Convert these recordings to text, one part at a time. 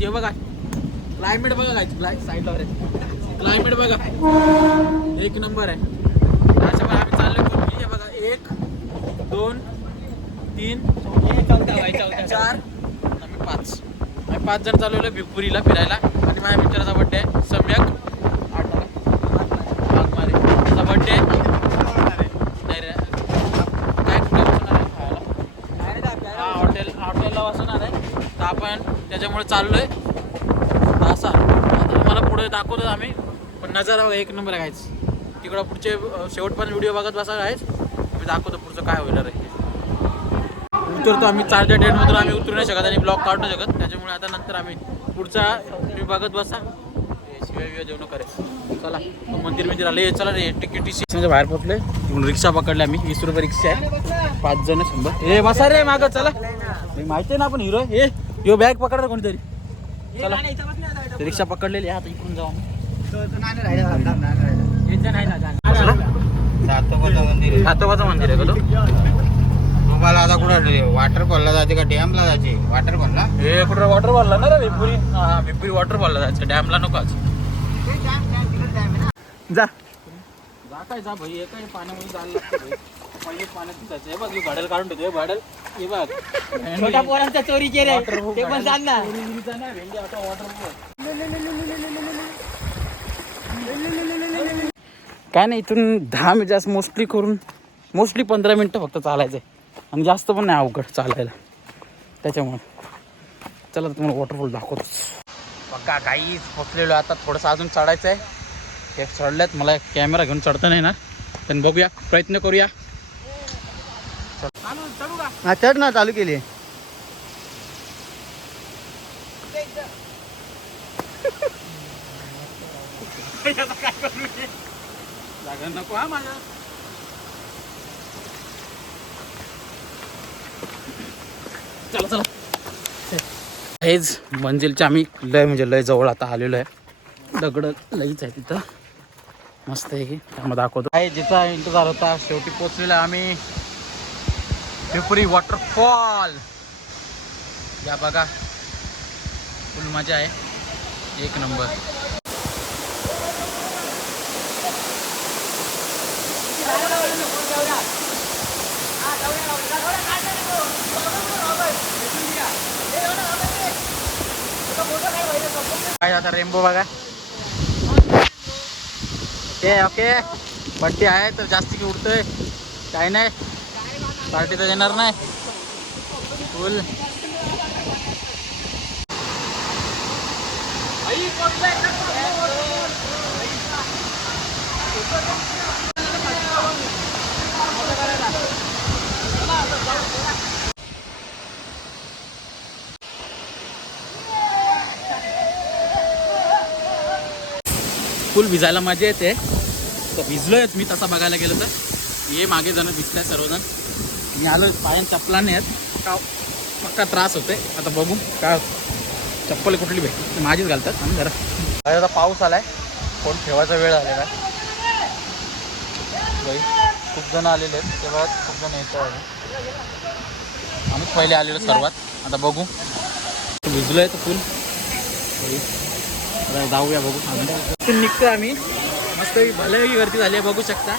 हे बघा. क्लायमेट बघा काय साईडला क्लायमेट बघा. एक नंबर आहे. त्याच्यामुळे आम्ही चाललो कोणी हे बघा. एक दोन तीन चार आम्ही पाच. आम्ही पाच जण चालवलो भिपुरीला फिरायला. आणि माझ्या मित्राचा बड्डे आहे. सम्यक वाघमारे त्याचा बड्डे नाही रे काय कुठे बसणार आहे खायला हा हॉटेल हॉटेलला बसणार आहे तर आपण त्याच्यामुळे चाललोय. तर असा. आता तुम्हाला पुढे दाखवतो आम्ही. पण नजारा एक नंबर आहे काहीच तिकडं पुढचे शेवटपर्यंत व्हिडिओ बघत बसा आहेच आम्ही दाखवतो पुढचं काय होईल रे उतरतो आम्ही चारच्या ट्रेनमधून आम्ही उतरू नाही शकत आणि ब्लॉक काढू नाही शकत. त्याच्यामुळे आता नंतर आम्ही पुढचा तुम्ही बघत बसा. शिवाय जेवण करे चला तो मंदिर मंदिर आले. हे चला रे स्टेशनच्या बाहेर पोहोचले. इकडून रिक्षा पकडली आम्ही. वीस रुपये रिक्षा आहे. पाच जण शंभर. हे बसा रे मागं चला. हे माहिती आहे ना आपण हिरो? हे यो बॅग पकडा कोणीतरी. चला. रिक्षा पकडलेली आहे आता इकडून जाऊ. सातोबाचं मंदिर आहे. सातोबाचं मंदिर आहे का तो? तुम्हाला आता कुठं वॉटरफॉलला जायचे का? डॅमला जायचे वॉटरफॉलला हे कुठं वॉटर बॉलला ना रे हा भिपुरी वॉटर बॉलला जायचं. डॅमला नको आज जा जा. काय जा भाई काय पाण्यामध्ये जायला लागतं पाण्यात हे बघ काढून ठेवतो हे भाड्याला हे बघ. छोट्या पोरांचा चोरीचे रे Waterproof ते पण. सांग ना. चोरीचा नाही, भेंडी आता waterproof. काय नाही इथून दहा मिनिट जास्त मोस्टली करून मोस्टली पंधरा मिनटं फक्त चालायचं आहे आणि जास्त पण नाही अवघड चालायला. त्याच्यामुळे. चला तुम्हाला वॉटरफॉल दाखवतोच. बघा काही पोचलेलो आता थोडंसं अजून चढायचं आहे हे चढल्यात मला कॅमेरा घेऊन चढता नाही ना पण बघूया प्रयत्न करूया. हा चढ ना चालू केली नको हा माझ्या. चला चला. हेच मंजिलच्या आम्ही लय म्हणजे लय जवळ आता आलेलो आहे. दगड लईच आहे तिथं. मस्त आहे की त्यामुळे दाखवतो. आहे जिथं इंटरव्ह्यू झाला होता शेवटी पोचलेलो आम्ही. त्रिपुरी वॉटरफॉल या बघा. फुल मजा आहे. एक नंबर. काय आता रेनबो बघा. ओके ओके बड्डे आहे तर जास्त की उडतोय. काय नाही. पार्टी तर येणार नाही. फुल. फुल भिजायला मजा येते. तर भिजलोय मी तसा बघायला गेलो तर. ये मागे जण भिजताय सर्वजण. मी आलो पायान चपला नाही आहेत का पक्का त्रास होते आता बघू काय चप्पल कुठली भेट माझीच घालतात. आणि जरा. आता पाऊस आलाय. फोन ठेवायचा वेळ आलेला आहे. खूप जण आलेले आहेत. तेव्हा खूप जण येत आहे आम्हीच पहिले आलेलो सर्वात. आता बघू. भिजलोय तर फुल. जाऊया बघू. इथून निघतो आम्ही. मस्त भलेही वरती झाली आहे. बघू शकता.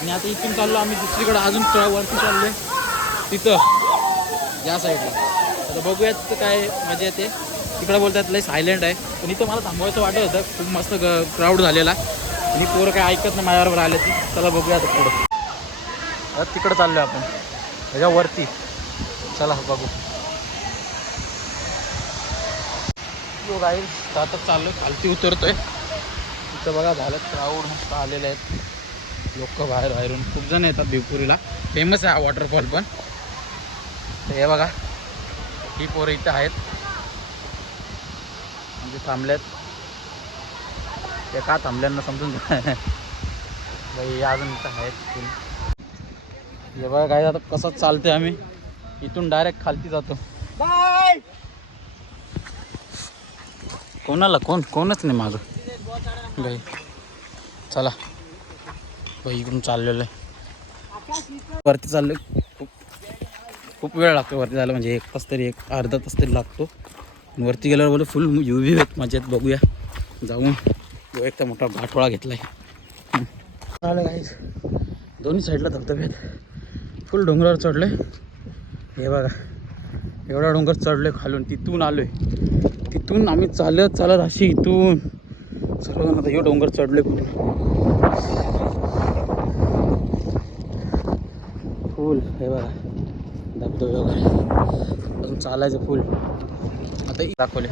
आणि आता इथून चाललो आम्ही दुसरीकडे. अजून थोडा वरती चाललोय. तिथं. या साईडला. आता बघूयात काय मजा येते. तिकडं बोलतात लय सायलेंट आहे. पण इथं मला थांबवायचं वाटत होतं. खूप मस्त क्राऊड झालेला. आणि पोरं काय ऐकत नाही माझ्याबरोबर आले ती. चला बघूया आता पुढं. तिकडं चाललो आपण. त्याच्या वरती. चला बघू. यो आता चाललोय. खालती उतरतोय. तिथं बघा झालं क्राऊड मस्त आलेले आहेत. लोक बाहेर बाहेरून. खूप जण येतात भिवपुरीला. फेमस आहे हा वॉटरफॉल पण. तर हे बघा ही पोरं इथं आहेत. म्हणजे थांबल्यात. ते का थांबल्यांना समजून घ्या. बाई अजून इथं आहेत हे बघा काय आता कसं चालतंय आम्ही. इथून डायरेक्ट खालती जातो. कोणाला? कोण? कोणच नाही मागं. बाई चला. बाई इकडून चाललेलं आहे. वरती चाललोय. खूप वेळ लागतो वरती जायला म्हणजे एक तास तरी एक अर्धा तास तरी लागतो. वरती गेल्यावर बोलू फुल यू व्ही आहेत मजेत बघूया. जाऊन जो एक तर मोठा भाटोळा घेतलाय. आलं काहीच दोन्ही साईडला धबधबे आहेत. फुल डोंगरावर चढले हे बघा एवढा डोंगर चढले खालून. तिथून आलोय. तिथून आम्ही चालत चालत अशी इथून. सर्वजण आता हे डोंगर चढले फुल हे बघा. धबधबे वगैरे. अजून चालायचं फुल आता दाखवले.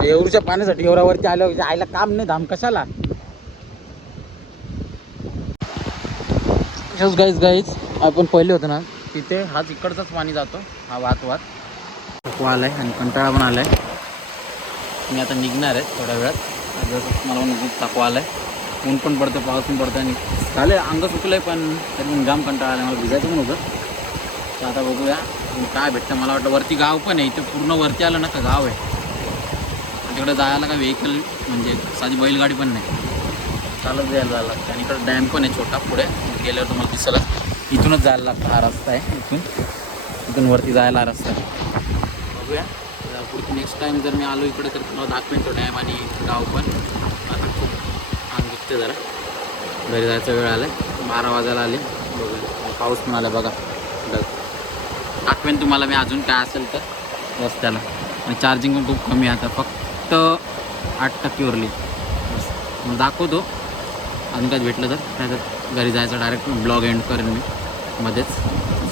येऊरच्या पाण्यासाठी येवरावरती आलं आईला काम नाही धाम कशाला? यस गाईज गाईज आपण पहिले होतो ना तिथे हाच इकडचाच पाणी जातो हा वात वात थकवा आलाय आणि कंटाळा पण आलाय. मी आता निघणार आहे थोड्या वेळात. जसं मला पण खूप थकवा आलाय. ऊन पण पडतं पाऊस पण पडतं आणि झालं अंग सुकलंय पण तरी पण जाम कंटाळा आला मला भिजायचं पण होतं. तर आता बघूया. काय भेटतं? मला वाटतं वरती गाव पण आहे. इथं पूर्ण वरती आलं ना का गाव आहे. तिकडे जायला का व्हेकल म्हणजे साधी बैलगाडी पण नाही. चालत जायला जायला लागतं. आणि इकडं डॅम पण आहे छोटा. पुढे गेल्यावर तुम्हाला दिसला इथूनच जायला लागतं. हा रस्ता आहे इथून. इथून वरती जायला हा रस्ता आहे. बघूया. पुढे पुढची नेक्स्ट टाईम जर मी आलो इकडे तर तुम्हाला दाखवेन तो डॅम आणि गाव पण. आता खूप अंग दुखते जरा. घरी जायचा वेळ आला बारा वाजायला आले. बघूया. पाऊस पण आला बघा. ढग दाखवेन तुम्हाला मी अजून काय असेल तर रस्त्याला. आणि चार्जिंग पण खूप कमी आहे आता. फक्त आठ टक्के उरली. बस. मग दाखवतो. अजून काय भेटलं तर. नाही तर घरी जायचं डायरेक्ट ब्लॉग एंड करेन मी. मध्येच.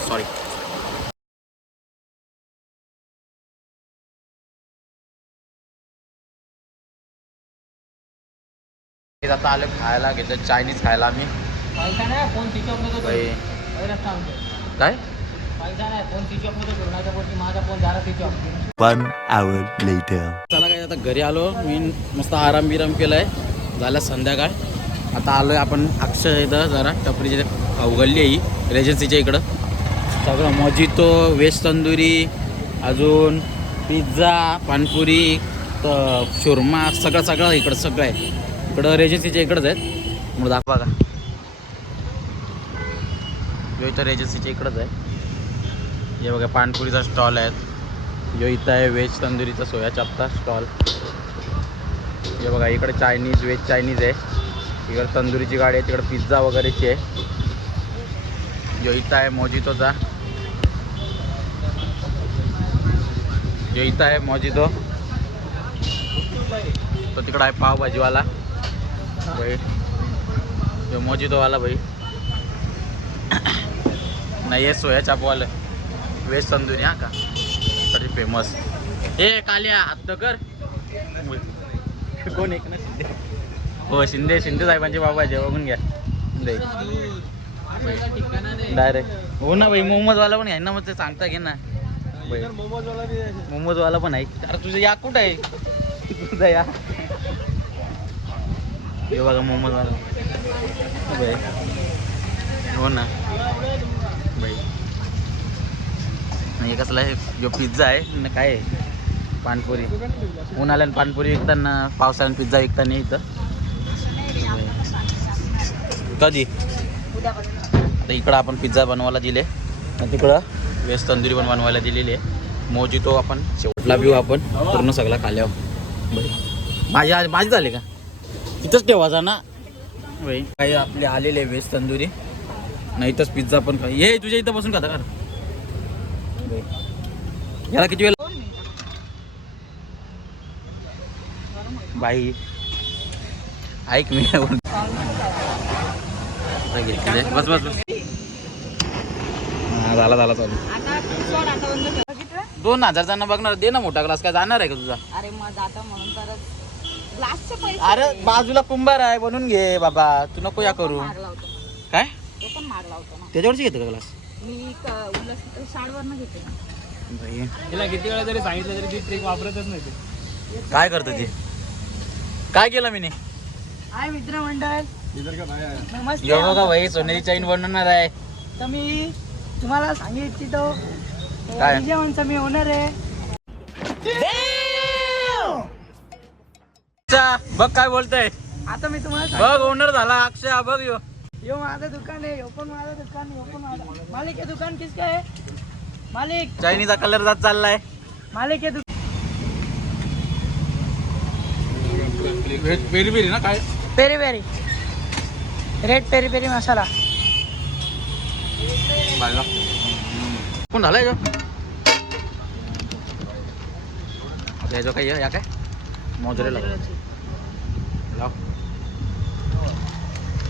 सॉरी आता आलं खायला घेतलं चायनीज खायला सांगतो काय? चला काय आता घरी आलो. मी मस्त आराम बिराम केलाय. झालं संध्याकाळ. आता आलोय आपण अक्षय इथं जरा. टपरीची अवघडली आहे ही रेजन्सीच्या इकडं. सगळं मोजितो व्हेज तंदुरी अजून पिझ्झा पानपुरी त- शोरमा सगळं सगळं इकडं सगळं आहे. इकडं रेजन्सीच्या इकडंच आहेत. मग दाखवा का? इथं रेजन्सीच्या इकडंच आहे. हे बघा पानपुरीचा स्टॉल आहे. यो इथं आहे व्हेज तंदुरीचा सोया चापचा स्टॉल हे बघा इकडे चायनीज व्हेज चायनीज आहे. इकडे तंदुरीची गाडी आहे तिकडे पिझ्झा वगैरेची आहे. यो इथं आहे मोजितोचा. यो इथं आहे मोजितो. तो तिकडं आहे पावभाजीवाला. भाई यो मोजितोवाला भाई. नाही हे सोया चापवालं. व्हेज तंदुरी हा का? साठी फेमस ए काल्या हात कर. कोण एक ना शिंदे हो शिंदे शिंदे साहेबांचे बाबा आहे बघून घ्या. डायरेक्ट हो ना भाई मोमोजवाला पण आहे ना मग ते सांगता घे ना. मोमोजवाला पण आहे. अरे तुझं या कुठं आहे? तुझा या. हे बघा मोमोजवाला. बाई हो ना. हे कसला आहे? जो पिझ्झा आहे काय आहे? पानपुरी. उन्हाळ्यानं पाणपुरी विकताना पावसाळ्यानं पिझ्झा विकताना इथं. कधी? आता इकडं आपण पिझ्झा बनवायला दिले. आणि तिकडं वेज तंदुरी पण बनवायला दिलेली आहे. मोजितो आपण शेवटला बिहू आपण. पूर्ण सगळा खाल्यावर बरं. माझे माझे झाले का? इथंच ठेवायचा ना. काही आपले आलेले वेज तंदुरी. नाही इथंच पिझ्झा पण ये तुझ्या इथं बसून खाता का? याला किती वेळ बाई. ऐक मी. बस बस बस. झाला झाला चालू? दोन हजार जण बघणार. दे ना मोठा ग्लास. काय जाणार आहे का तुझा? अरे मग म्हणून अरे बाजूला कुंभार आहे. बनवून घे बाबा. तू नको या करू. काय? त्याच्यावरची घेतो का ग्लास? मी घेते. तिला किती वेळा जरी सांगितलं तरी ती ट्रिक वापरतच नाही ती. काय करतो ते? काय केलं मी हाय मित्रमंडळ. नमस्ते का भाई सोनेरी चाईन बनवणार आहे. तर मी तुम्हाला सांगू इच्छितो काय? जेवणचा मी ओनर आहे. चा, बघ काय बोलतोय. आता मी तुम्हाला बघ ओनर झाला अक्षय बघ यो. यो माझं दुकान आहे ओपन पण माझं दुकान ओपन माझं. मालिक हे दुकान किसका आहे? मालिक. चायनीचा कलर जात चाललाय. मालिक हे दुकान पेरी पेरी ना काय? Peri peri red peri peri masala कोण झालाय जो काय या काय? मोजरेला.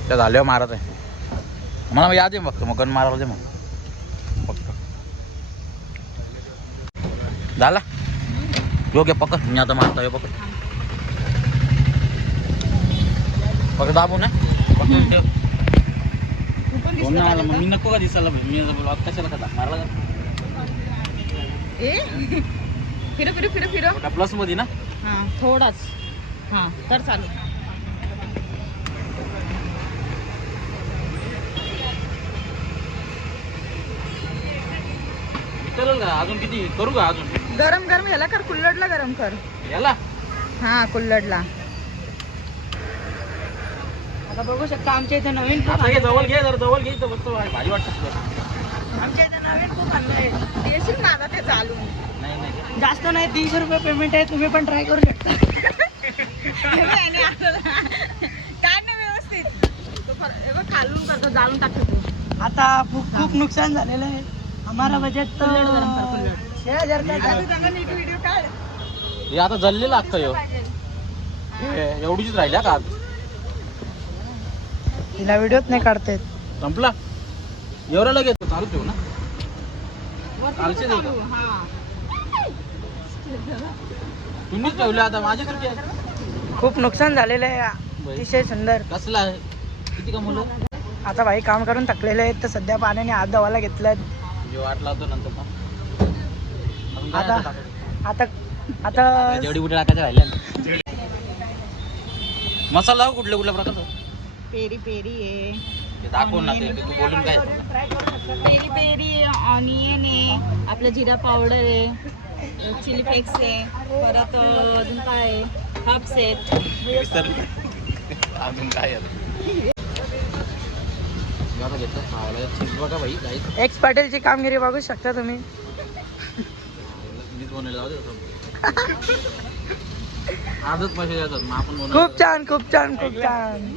त्या झाल्यावर मारत आहे. मला याद आहे फक्त मग गण मारायला दे मग. फक्त झाला? योग्य पकड. मी आता मारता पकड. पकड दाबू ना पकडून ठेव. आला मग मी नको का दिसायला भाई मी आता ब्लॉग कशाला खाता? मारला ए? फिरो फिरो फिरो फिरो. का प्लसमध्ये ना? हा थोडाच. हा तर चालू चालेल का अजून किती? करू का अजून? गरम गरम ह्याला कर कुल्लडला गरम कर. याला? हा कुल्लडला. आता बघू शकता आमच्या इथे नवीन खूप आता घे जवळ घे जरा जवळ घे इथं बसतो. भाजी वाटतं तुला. आमच्या इथे नवीन खूप आणलंय. येशील ना आता ते चालू. नाही नाही. जास्त नाही तीनशे रुपये पेमेंट आहे तुम्ही पण ट्राय करू शकता. काय नाही व्यवस्थित. तो फर- हे बघ, खालून करतो जाळून टाकतो तो. आता खूप खूप नुकसान झालेलं आहे. हमारा बजेट तो. छह हजार का हे आता ह्यो. हे एवढीच राहिल्या का आज? तिला व्हिडिओच नाही काढता येत. संपला? एवढं लगेच चालू ठेवू ना. का? हा. तुम्हीच ठेवले आता माझी चुकी आहे. खूप नुकसान झालेलं आहे अतिशय सुंदर. कसला आहे? किती का मुलं आता भाई काम करून थकलेले आहेत तर सध्या पाण्याने हात धवायला घेतलं जे वाट लावतो नंतर आता- आता? आता आता जेवढी कुठे टाकायचं राहिल्या. मसाला कुठल्या कुठल्या प्रकारचा? पेरी पेरी आहे ते दाखव ना ते तू बोलून काय? पेरी पेरी ऑनियन आहे आपलं जिरा पावडर आहे चिली फ्लेक्स आहे परत अजून काय आहे हब्स आहेत. अजून काय आहे? हे आता घेतलं खायला चीज बघा भाई गाईस एक्स पाटीलची कामगिरी बघू शकता तुम्ही. मीच बनवायला जाऊ दे आता. अर्धच पैसे द्यायचं मग आपण बनवू. खूप छान खूप छान खूप छान.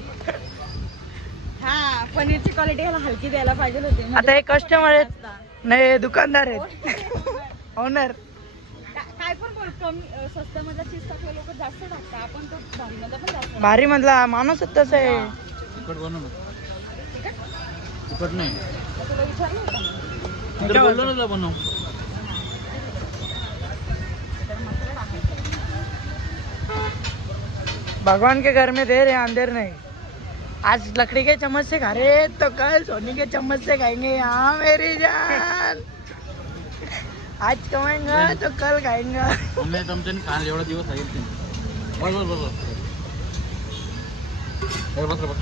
हा पनीरची क्वालिटी ह्याला हलकी द्यायला पाहिजे होती. म्हणजे आता हे कस्टमर आहेत. नाही दुकानदार आहेत. ओनर का- काय पण बोल कमी अं, स्वस्तामधला चीज टाकलं लोक जास्त टाकतात. आपण तो भारीमधला पण जास्त भारी मधला माणूसच तसं आहे. तिखट बनव ना. तिखट नाही. बोललो ना तुला बनव. भगवान के घर में देर है अंधेर नहीं। आज लकड़ी के चम्मच से खा रहे तो कल सोने के चम्मच से खाएंगे हाँ मेरी जान। आज कमाएंगा तो कल खाएंगा। मम्मी चमच्याने खायला एवढा दिवस आहे बस बस बस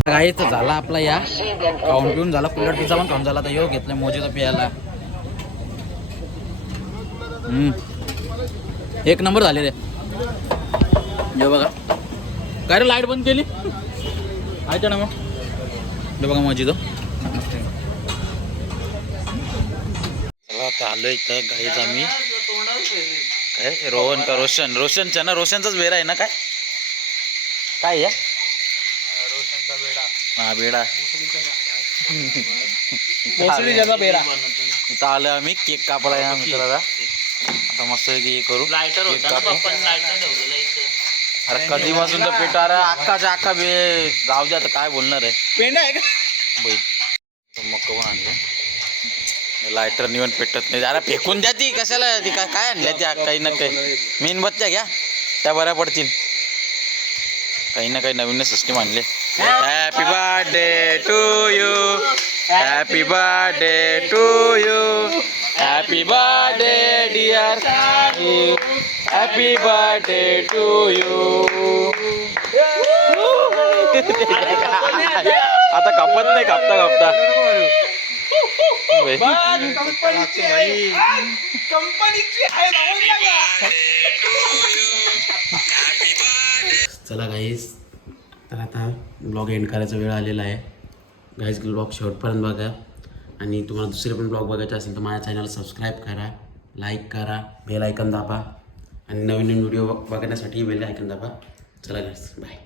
गाईच झाला आपला या. खाऊन पिऊन झाला. कुलर पिझ्झा पण खाऊन झाला. तर यो घेतलं मोजेचा प्यायला. हम्म. एक नंबर झाले रे. हे बघा. काय रे लाइट बंद केली? आहे ना मग? हे बघा मजी तो आता आलो इथं गाईच आम्ही. काय? रोहन का रोशन. रोशनच्या ना? रोशनचाच बेरा आहे ना काय? काय या? हा बेडा बेडा. इथं आलो आम्ही. केक कापला या मित्राला आता मस्त हे करू. केक कापू. अरे कधीपासून तर पेटो? अरे अख्खाच्या अख्खा बे जाऊ दे आता काय बोलणार आहे? पेंड आहे का? मग कोण आणलं लायटर निवण पेटत नाही. अरे फेकून द्या ती कशाला ती? काय काय आणल्या त्या? काही ना काही. मेणबत्त्या घ्या. त्या बऱ्या पडतील. काही ना काही नवीन सिस्टीम आणले. Happy birthday to you happy birthday to you happy birthday dear happy birthday to you आता कापत नाही कापता कापता. चला ब्लॉग एंड करायचा वेळ आलेला आहे. गाईज ब्लॉग शेवटपर्यंत बघा. आणि तुम्हाला दुसरे पण ब्लॉग बघायचे असेल तर माझ्या चॅनलला सबस्क्राईब करा लाईक करा बेल आयकन दाबा. आणि नवीन नवीन व्हिडिओ बघण्यासाठी बेल आयकन दाबा. चला गाईज बाय